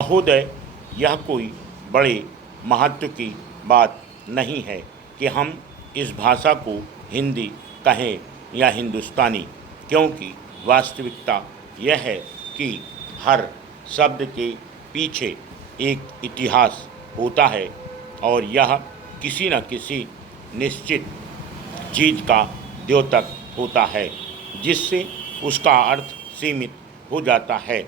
महोदय, यह कोई बड़े महत्व की बात नहीं है कि हम इस भाषा को हिंदी कहें या हिंदुस्तानी, क्योंकि वास्तविकता यह है कि हर शब्द के पीछे एक इतिहास होता है और यह किसी न किसी निश्चित चीज़ का द्योतक होता है, जिससे उसका अर्थ सीमित हो जाता है।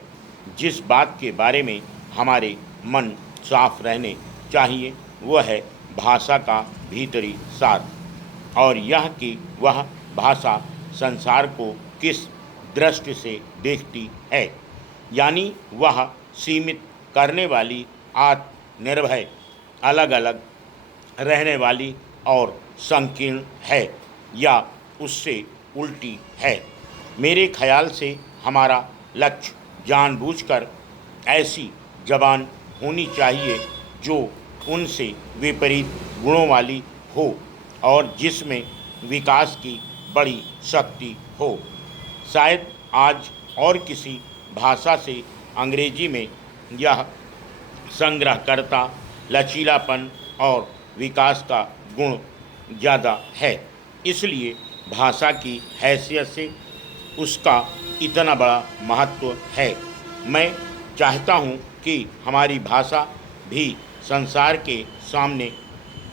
जिस बात के बारे में हमारे मन साफ रहने चाहिए वह है भाषा का भीतरी सार, और यह कि वह भाषा संसार को किस दृष्टि से देखती है, यानी वह सीमित करने वाली, आत्मनिर्भर, अलग अलग रहने वाली और संकीर्ण है या उससे उल्टी है। मेरे ख्याल से हमारा लक्ष्य जानबूझकर ऐसी जबान होनी चाहिए जो उनसे विपरीत गुणों वाली हो और जिसमें विकास की बड़ी शक्ति हो। शायद आज और किसी भाषा से अंग्रेजी में यह संग्रहकर्ता, लचीलापन और विकास का गुण ज़्यादा है। इसलिए भाषा की हैसियत से उसका इतना बड़ा महत्व है। मैं चाहता हूँ कि हमारी भाषा भी संसार के सामने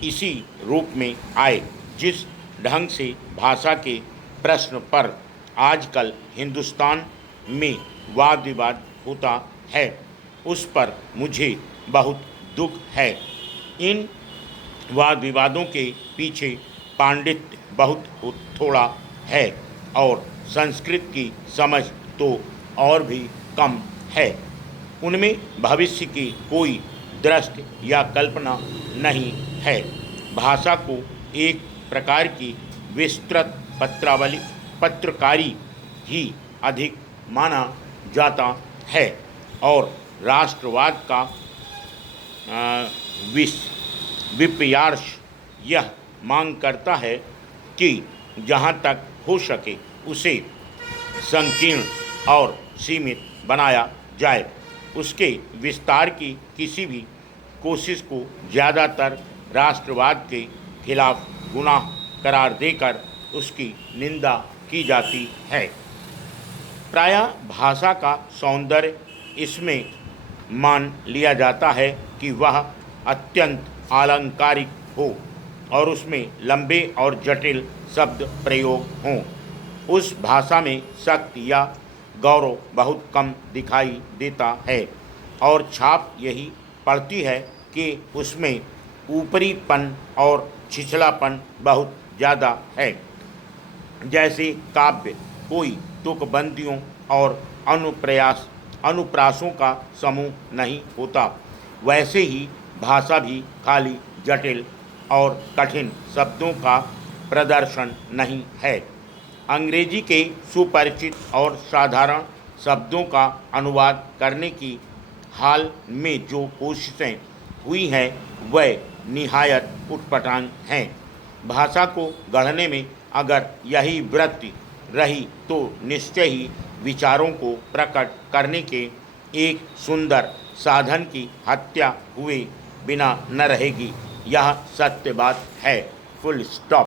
इसी रूप में आए जिस ढंग से भाषा के प्रश्न पर आजकल हिंदुस्तान में वाद विवाद होता है, उस पर मुझे बहुत दुख है। इन वाद विवादों के पीछे पांडित्य बहुत थोड़ा है और संस्कृत की समझ तो और भी कम है। उनमें भविष्य की कोई दृष्टि या कल्पना नहीं है। भाषा को एक प्रकार की विस्तृत पत्रकारी ही अधिक माना जाता है और राष्ट्रवाद का विपर्यास यह मांग करता है कि जहाँ तक हो सके उसे संकीर्ण और सीमित बनाया जाए। उसके विस्तार की किसी भी कोशिश को ज़्यादातर राष्ट्रवाद के खिलाफ गुनाह करार देकर उसकी निंदा की जाती है। प्रायः भाषा का सौंदर्य इसमें मान लिया जाता है कि वह अत्यंत आलंकारिक हो और उसमें लंबे और जटिल शब्द प्रयोग हों। उस भाषा में शक्ति या गौरव बहुत कम दिखाई देता है और छाप यही पड़ती है कि उसमें ऊपरीपन और छिछलापन बहुत ज़्यादा है। जैसे काव्य कोई तुकबंदियों और अनुप्रासों का समूह नहीं होता, वैसे ही भाषा भी खाली जटिल और कठिन शब्दों का प्रदर्शन नहीं है। अंग्रेजी के सुपरिचित और साधारण शब्दों का अनुवाद करने की हाल में जो कोशिशें हुई हैं वह निहायत उटपटांग हैं। भाषा को गढ़ने में अगर यही वृत्ति रही तो निश्चय ही विचारों को प्रकट करने के एक सुंदर साधन की हत्या हुए बिना न रहेगी। यह सत्य बात है। Full stop.